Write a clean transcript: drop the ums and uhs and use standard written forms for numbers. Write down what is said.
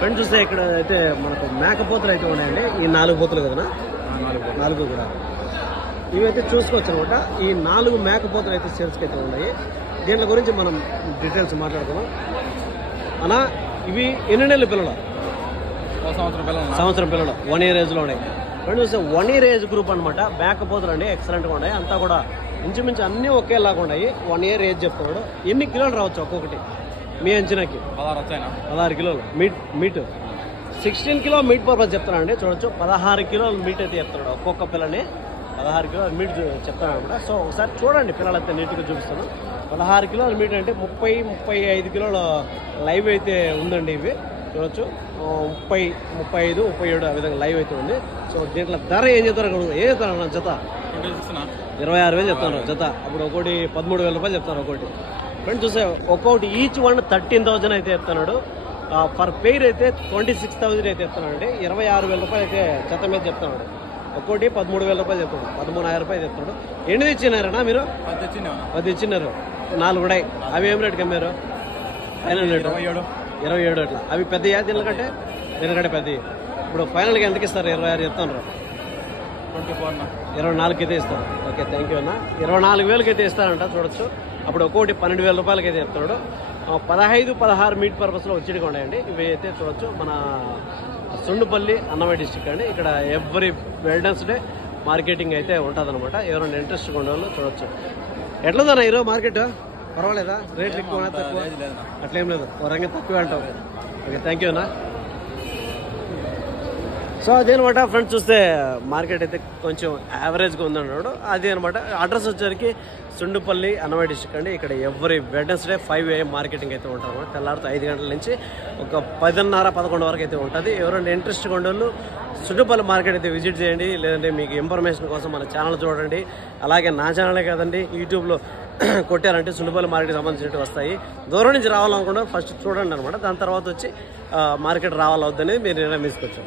Friend చూస్తే ఇక్కడ అయితే మనకు మేకపోతులు అయితే ఉన్నాయండి. ఈ 4 పోతులు కదా, 4 కూడా ఇవైతే చూసుకోవచ్చు అనమాట. ఈ 4 మేకపోతులు అయితే సేల్స్కి అయితే ఉన్నాయి. దీంట్ల గురించి మనం డీటెయిల్స్ మాట్లాడుకున్నాం అన్నా. ఇవి ఎన్ని నెలల పిల్లలు? సంవత్సరం పిల్లలు 1 year ఏజ్లో ఉన్నాయి. ఫ్రెండ్ చూస్తే 1 year ఏజ్ గ్రూప్ అనమాట. మేకపోతులు అండి, ఎక్సలెంట్గా ఉన్నాయి. అంతా కూడా ఇంచుమించు అన్నీ ఒకేలాగా ఉన్నాయి. 1 year ఏజ్ చెప్తున్నాడు. ఎన్ని కిలోలు రావచ్చు ఒక్కొక్కటి మీ అంచనాకి? 16 కిలోలు మీట్ 16 కిలో మీట్ పర్పస్ చెప్తున్నాడు అండి. చూడొచ్చు 16 కిలోలు మీట్ అయితే చెప్తున్నాడు ఒక్కొక్క పిల్లని. 16 కిలోల మీట్ చెప్తాను అనమాట. సో ఒకసారి చూడండి, పిల్లలైతే నీట్గా చూపిస్తాను. 16 కిలోల మీట్ అంటే 30-35 కిలోల లైవ్ అయితే ఉందండి. ఇవి చూడొచ్చు 30, 35, 37 ఆ విధంగా లైవ్ అయితే ఉంది. సో దీంట్లో ధర ఏం చెప్తారు? జత 26,000 చెప్తాను జత. అప్పుడు ఒకటి 13,000 రూపాయలు చెప్తాను ఒకటి. ఫ్రెండ్స్ చూస్తే ఒక్కొక్కటి ఈచ్ వన్ 13,000 అయితే చెప్తున్నాడు. పర్ పెయిర్ అయితే 26,000 అయితే చెప్తున్నాడు అండి. 26,000 రూపాయలు అయితే జత మీద చెప్తున్నాడు. ఒక్కోటి 13,000 రూపాయలు చెప్తాడు, 13,000 రూపాయలు చెప్తాడు. ఎన్ని తెచ్చినారనా మీరు? 10 తెచ్చినారు. 4 ఉన్నాయి. అవి ఏం రేటుకి అమ్మారు? ఫైనల్ రేటు 27 అట్లా. అవి పెద్దయా దీనికంటే పెద్దవి. ఇప్పుడు ఫైనల్గా ఎంతకి ఇస్తారు? 26 చెప్తాను. 24 అయితే ఇస్తారు. ఓకే, థ్యాంక్ యూ అన్న. 24,000 అయితే ఇస్తారంట. చూడొచ్చు. అప్పుడు ఒక్కోటి 12,000 రూపాయలకి అయితే చెప్తాడు. 15-16 మీట్ పర్పస్లో వచ్చేటిగా ఉన్నాయండి. ఇవి అయితే చూడొచ్చు. మన సుండుపల్లి అన్నమయ్య డిస్టిక్ అండి. ఇక్కడ ఎవ్రీ వెడ్నెస్డే మార్కెటింగ్ అయితే ఉంటుంది అనమాట. ఎవరైనా ఇంట్రెస్ట్గా ఉండేవాళ్ళు చూడొచ్చు. ఎట్లుందన్నా ఈరోజు మార్కెట్? పర్వాలేదా? రేట్లు ఎక్కువ తక్కువ? అట్లేం లేదు, వరంగా తక్కువే అంటావు. ఓకే, థ్యాంక్ యూ అన్న. సో అదేనమాట ఫ్రెండ్స్. చూస్తే మార్కెట్ అయితే కొంచెం యావరేజ్గా ఉందన్నాడు. అదే అనమాట. అడ్రస్ వచ్చేసరికి సుండుపల్లి అన్నమయ్య డిస్ట్రిక్ట్ అండి. ఇక్కడ ఎవ్రీ వెడ్నెస్డే 5 AM మార్కెటింగ్ అయితే ఉంటుంది అనమాట. తెల్లారితో 5 గంటల నుంచి ఒక 10:30-11 వరకు అయితే ఉంటుంది. ఎవరైనా ఇంట్రెస్ట్గా ఉండేవాళ్ళు సుండుపల్లి మార్కెట్ అయితే విజిట్ చేయండి. లేదంటే మీకు ఇన్ఫర్మేషన్ కోసం మన ఛానల్ చూడండి. అలాగే నా ఛానలే కాదండి, యూట్యూబ్లో కొట్టారంటే సుండుపల్లి మార్కెట్కి సంబంధించినట్టు వస్తాయి. దూరం నుంచి రావాలనుకుంటే ఫస్ట్ చూడండి అనమాట. దాని తర్వాత వచ్చి మార్కెట్ రావాలవుద్దనేది మీరు నిర్ణయం తీసుకోవచ్చు.